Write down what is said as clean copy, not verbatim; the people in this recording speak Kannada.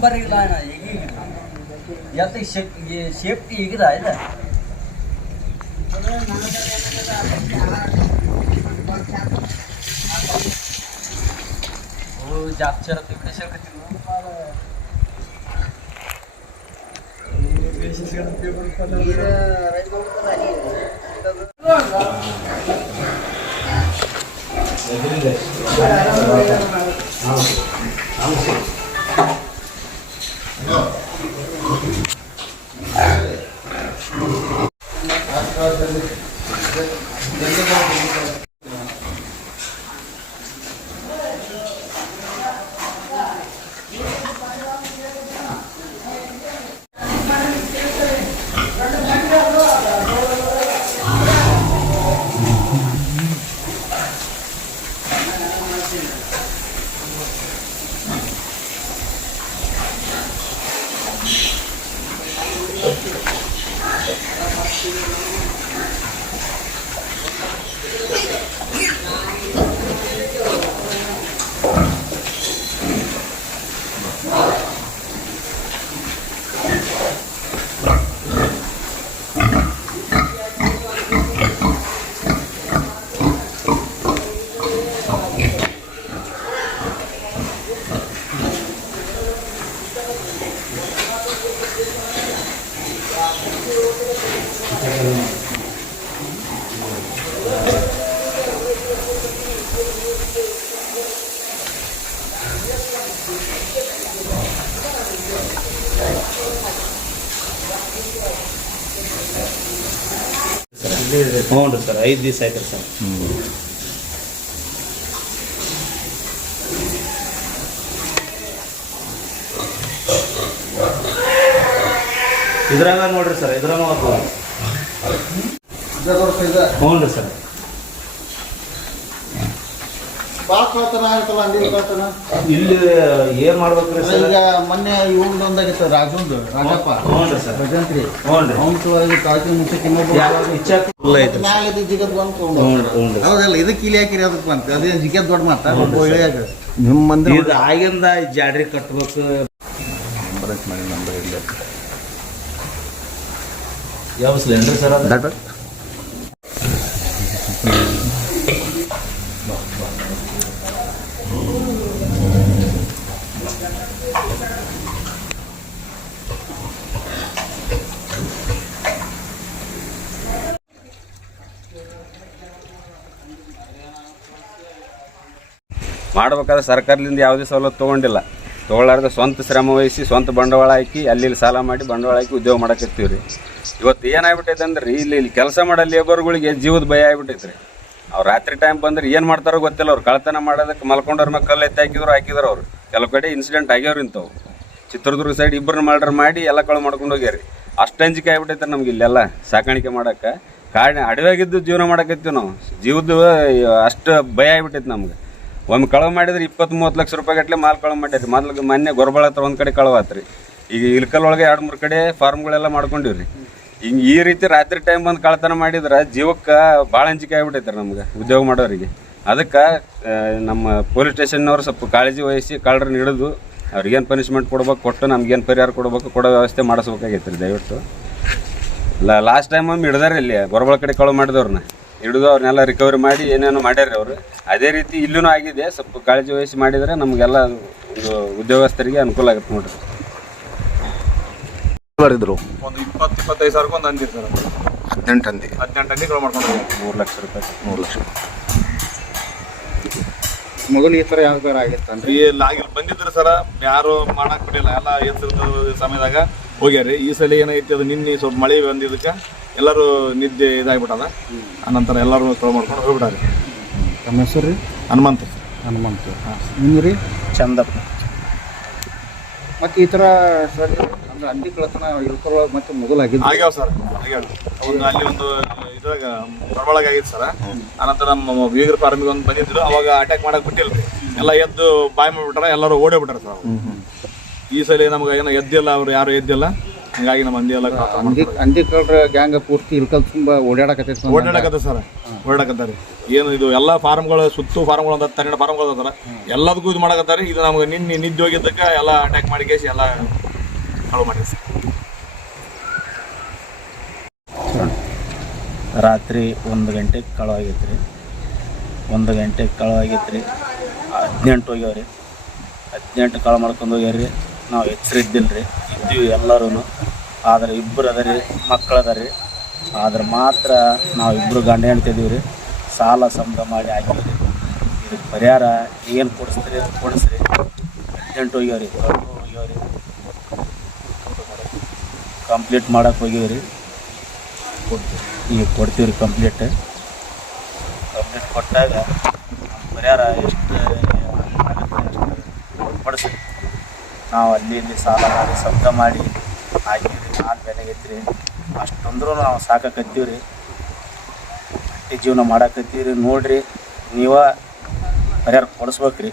नंबर एक लाइन आएगी या तो सेफ्टी एक राहिला हो जास्त तिकडे शकत ಹ್ಞೂ ರೀ ಸರ್ 5 ದಿವಸ ಆಯ್ತು ಸರ್. ಇದ್ರಾಗ ನೋಡ್ರಿ ಸರ್ ಇದ್ರಾಗ ಹ್ಞೂ ರೀ ಸರ್ ಇಲ್ಲಿ ಏನ್ ಮಾಡ್ಬೇಕ್ರಿ ಸರ್? ಈಗ ಮೊನ್ನೆ ಇವ್ರದ್ದು ಒಂದಾಗಿತ್ತು ರಾಜುಂದು ರಾಜಪ್ಪ ಹ್ಞೂ ರೀ ಸರ್ ಭಜಂತ್ರಿ ಹ್ಞೂ ರೀ ಅವನು ಕಾಳಜಿ ಮುಂಚೆ ಹೌದಲ್ಲ ಇದಕ್ಕೆ ಇಲ್ಲಿ ಹಾಕಿರಿ ಅದಕ್ಕೆ ಬಂತು ಅದೇ ಜಿಗ್ಗದ್ ದೊಡ್ಡ ಮಾತ ನಿಮ್ಮ ಮಂದಿ ಇದು ಆಗಿಂದ ಜಾಡ್ರಿ ಕಟ್ಬೇಕು. ಮಾಡಿ ನಂಬರ್ ಇಲ್ಲ ಯಾವ ಸಿಲಿಂಡರ್ ಸರ್ ಅದು? ಮಾಡ್ಬೇಕಾದ್ರೆ ಸರ್ಕಾರದಿಂದ ಯಾವುದೇ ಸವಲತ್ತು ತೊಗೊಂಡಿಲ್ಲ. ತೊಗೊಳ್ಳಾರ್ದೆ ಸ್ವಂತ ಶ್ರಮ ವಹಿಸಿ ಸ್ವಂತ ಬಂಡವಾಳ ಹಾಕಿ ಅಲ್ಲಿ ಸಾಲ ಮಾಡಿ ಬಂಡವಾಳ ಹಾಕಿ ಉದ್ಯೋಗ ಮಾಡಕತ್ತೀವಿ ರೀ. ಇವತ್ತು ಏನಾಗ್ಬಿಟ್ಟೈತೆ ಅಂದ್ರೆ ಇಲ್ಲಿ ಕೆಲಸ ಮಾಡೋ ಲೇಬರ್ಗಳಿಗೆ ಜೀವದ ಭಯ ಆಗ್ಬಿಟ್ಟೈತೆ ರೀ. ಅವ್ರು ರಾತ್ರಿ ಟೈಮ್ ಬಂದ್ರೆ ಏನು ಮಾಡ್ತಾರೋ ಗೊತ್ತಿಲ್ಲ. ಅವ್ರು ಕಳ್ತನ ಮಾಡೋದಕ್ಕೆ ಮಲ್ಕೊಂಡವ್ರ ಮೇಲೆ ಕಲ್ಲು ಎತ್ತಿ ಹಾಕಿದ್ರು ಅವ್ರು. ಕೆಲವು ಕಡೆ ಇನ್ಸಿಡೆಂಟ್ ಆಗ್ಯಾವ್ರಿ ಇಂಥವು. ಚಿತ್ರದುರ್ಗ ಸೈಡ್ ಇಬ್ಬರನ್ನ ಮರ್ಡರ್ ಮಾಡಿ ಎಲ್ಲ ಕಳು ಮಾಡ್ಕೊಂಡು ಹೋಗ್ಯಾರಿ. ಅಷ್ಟು ಅಂಜಿಕೆ ಆಗ್ಬಿಟ್ಟೈತೆ ನಮ್ಗೆ ಇಲ್ಲೆಲ್ಲ ಸಾಕಾಣಿಕೆ ಮಾಡೋಕ್ಕೆ. ಅಡವ್ಯಾಗಿದ್ದು ಜೀವನ ಮಾಡಕತ್ತೀವಿ ನಾವು. ಜೀವದ ಅಷ್ಟು ಭಯ ಆಗ್ಬಿಟ್ಟೈತೆ ನಮ್ಗೆ. ಒಮ್ಮೆ ಕಳವು ಮಾಡಿದ್ರೆ 20-30 ಲಕ್ಷ ರೂಪಾಯಿ ಗಟ್ಟಲೆ ಮಾಲ್ ಕಳವು ಮಾಡ್ಯಾರಿ. ಮೊನ್ನೆ ಗೊರಬಾಳ ಹತ್ರ ಒಂದು ಕಡೆ ಕಳವು ಆತ್ರಿ. ಈಗ ಇಲ್ಕಲ್ ಒಳಗೆ 2-3 ಕಡೆ ಫಾರ್ಮ್ಗಳೆಲ್ಲ ಮಾಡ್ಕೊಂಡಿವ್ರಿ. ಹಿಂಗೆ ಈ ರೀತಿ ರಾತ್ರಿ ಟೈಮ್ ಬಂದು ಕಳ್ತನ ಮಾಡಿದ್ರೆ ಜೀವಕ್ಕೆ ಭಾಳ ಅಂಜಿಕೆ ಆಗ್ಬಿಟ್ಟೈತೆ ನಮ್ಗೆ ಉದ್ಯೋಗ ಮಾಡೋರಿಗೆ. ಅದಕ್ಕೆ ನಮ್ಮ ಪೊಲೀಸ್ ಸ್ಟೇಷನ್ನವ್ರು ಸ್ವಲ್ಪ ಕಾಳಜಿ ವಹಿಸಿ ಕಳ್ಳರನ್ನ ಹಿಡಿದು ಅವ್ರಿಗೇನು ಪನಿಷ್ಮೆಂಟ್ ಕೊಡ್ಬೇಕು, ಕೊಟ್ಟು ನಮ್ಗೇನು ಪರಿಹಾರ ಕೊಡ್ಬೇಕು, ಕೊಡೋ ವ್ಯವಸ್ಥೆ ಮಾಡಿಸ್ಬೇಕಾಗೈತೆ ರೀ ದಯವಿಟ್ಟು. ಲಾಸ್ಟ್ ಟೈಮ್ ಒಮ್ಮೆ ಹಿಡ್ದಾರೆ ಇಲ್ಲಿ ಗೊರಬಾಳ ಕಡೆ ಕಳವು ಮಾಡಿದವ್ರನ್ನ ಹಿಡಿದು ಅವ್ರನ್ನೆಲ್ಲ ರಿಕವರಿ ಮಾಡಿ ಏನೇನೋ ಮಾಡ್ಯಾರ ಅವರು. ಅದೇ ರೀತಿ ಇಲ್ಲೂ ಆಗಿದೆ. ಸ್ವಲ್ಪ ಕಾಳಜಿ ವಹಿಸಿ ಮಾಡಿದರೆ ನಮಗೆಲ್ಲ ಒಂದು ಉದ್ಯೋಗಸ್ಥರಿಗೆ ಅನುಕೂಲ ಆಗುತ್ತೆ ನೋಡ್ರಿ. ಬರೆದ್ರು ಒಂದು 20-25 ಸಾವಿರಕ್ಕೆ ಒಂದು ಅಂದಿರಿ ಸರ್. 18 ಹಂದಿ ಕಳು ಮಾಡ್ಕೊಂಡು 3 ಲಕ್ಷ ರೂಪಾಯಿ. 3 ಲಕ್ಷ ಮೊದಲು ಈ ಥರ ಯಾವ ಥರ ಆಗಿತ್ತಂದ್ರೆ ಆಗಿಲ್ಲ ಬಂದಿದ್ರು ಸರ, ಯಾರು ಮಾಡಕ್ಕೆ ಬಿಟ್ಟಿಲ್ಲ. ಎಲ್ಲ ಎತ್ತಿರದ ಸಮಯದಾಗ ಹೋಗ್ಯಾರಿ. ಈ ಸಲ ಏನೈತಿ ಅದು ನಿನ್ನೆ ಸ್ವಲ್ಪ ಮಳೆ ಬಂದಿದ್ದಕ್ಕೆ ಎಲ್ಲರೂ ನಿದ್ದೆ ಇದಾಗ್ಬಿಟ್ಟದ. ಆನಂತರ ಎಲ್ಲರೂ ಕಳು ಮಾಡ್ಕೊಂಡು ಹೋಗ್ಬಿಟ್ಟಾರೆ. ನಮ್ಮ ಹೆಸರು ರೀ ಹನುಮಂತ. ನಿಮ್ಮ ರೀ ಚಂದಪ್ಪ. ಮತ್ತು ಈ ಥರ ಸರ್ ಅಂದ್ರೆ ಹಂದಿ ಕಳತನ ಇಳ್ಕೊಳ್ಳೋ ಮತ್ತೆ ಮೊದಲಾಗಿದ್ದು ಆಗ್ಯಾವ ಸರ್. ಆಗ್ಯಾವ ಒಂದು ಅಲ್ಲಿ ಒಂದು ಇದ್ರಾಗ ಹೊರೊಳಗೆ ಆಗಿತ್ತು ಸರ. ಆನಂತರ ನಮ್ಮ ಬೀಗರ ಫಾರ್ಮಿಗೆ ಒಂದು ಬಂದಿದ್ರು. ಅವಾಗ ಅಟ್ಯಾಕ್ ಮಾಡಕ್ಕೆ ಬಿಟ್ಟಿಲ್ಲ ರೀ. ಎಲ್ಲ ಎದ್ದು ಬಾಯ್ ಮಾಡಿಬಿಟ್ಟಾರ, ಎಲ್ಲರೂ ಓಡೋಗ್ಬಿಟ್ಟಾರೆ ಸರ್. ಈ ಸಲ ನಮ್ಗೆ ಏನೋ ಎದ್ದಿಲ್ಲ, ಅವ್ರು ಯಾರು ಎದ್ದಿಲ್ಲ. ಹಂಗಾಗಿ ನಮ್ಮ ಮಂದಿ ಎಲ್ಲ ಅಂದಿಕಳ್ರ ಗ್ಯಾಂಗ್ ಪೂರ್ತಿ ಇಲ್ಕಲ್ ತುಂಬ ಓಡಾಡಕತ್ತೈತಿ ಓಡಾಡಕತ್ತ ಸರ್ ಓಡಾಡಕತ್ತಾರೆ. ಏನು ಇದು ಎಲ್ಲ ಫಾರ್ಮ್ಗಳು ಸುತ್ತು ಫಾರ್ಮ್ಗಳು ಅಂತ 12 ಫಾರ್ಮ್ಗಳು ಅದಾರ, ಎಲ್ಲದಕ್ಕೂ ಇದು ಮಾಡಕತ್ತಾರೆ. ಇದು ನಮ್ಗೆ ನಿದ್ದೆ ಹೋಗಿದ್ದಕ್ಕೆ ಎಲ್ಲ ಅಟ್ಯಾಕ್ ಮಾಡಿ ಕೇಸಿ ಎಲ್ಲ ಹಾಳು ಮಾಡಿ ಸರ್. ರಾತ್ರಿ 1 ಗಂಟೆಗೆ ಕಳವಾಗೈತೆ ರೀ. 1 ಗಂಟೆಗೆ ಕಳವಾಗೈತೆ ರೀ. 18 ಹೋಗ್ಯಾವ್ರಿ. 18 ಕಳ ಮಾಡ್ಕೊಂಡು ಹೋಗ್ಯಾರ್ರಿ. ನಾವು ಎಚ್ಚರಿದ್ದಿಲ್ಲ ರೀ, ಇದ್ದೀವಿ ಎಲ್ಲರೂ. ಆದರೆ ಇಬ್ಬರು ಅದ ರೀ, ಮಕ್ಕಳು ಅದ ರೀ. ಆದ್ರೆ ಮಾತ್ರ ನಾವು ಇಬ್ಬರು ಗಂಡ ಹೆಣ್ತಿದ್ದೀವಿ ರೀ. ಸಾಲ ಸಮಧ ಮಾಡಿ ಹಾಕಿವಿ ರೀ. ಇದಕ್ಕೆ ಪರಿಹಾರ ಏನು ಕೊಡಿಸ್ತೀರಿ ಅಂತ ಕೊಡಿಸ್ರಿ. 18 ಹೋಗ್ಯಾವ್ರಿ, ಹೋಗ್ಯಾವ್ರಿ. ಕಂಪ್ಲೀಟ್ ಮಾಡೋಕೆ ಹೋಗ್ಯಾವ ರೀ. ಈಗ ಕೊಡ್ತೀವಿ ರೀ ಕಂಪ್ಲೀಟ್ ಕೊಟ್ಟಾಗ ಪರಿಹಾರ ಎಷ್ಟು ಆಗುತ್ತೆ ಅಷ್ಟು ಕೊಡಿಸ್ರಿ. ನಾವು ಅಲ್ಲಿ ಇಲ್ಲಿ ಸಾಲ ಮಾಡಿ ಶಬ್ದ ಮಾಡಿ ಹಾಕಿವಿ ರೀ. ಹಾಲು ಬೆನೆಗೈತಿ ರೀ. ಅಷ್ಟಂದ್ರೂ ನಾವು ಸಾಕತ್ತೀವಿ ರೀ. ಜೀವನ ಮಾಡಾಕತ್ತೀವಿ ರೀ. ನೋಡಿರಿ, ನೀವೇ ಪರಿಹಾರ ಕೊಡಿಸ್ಬೇಕು ರೀ.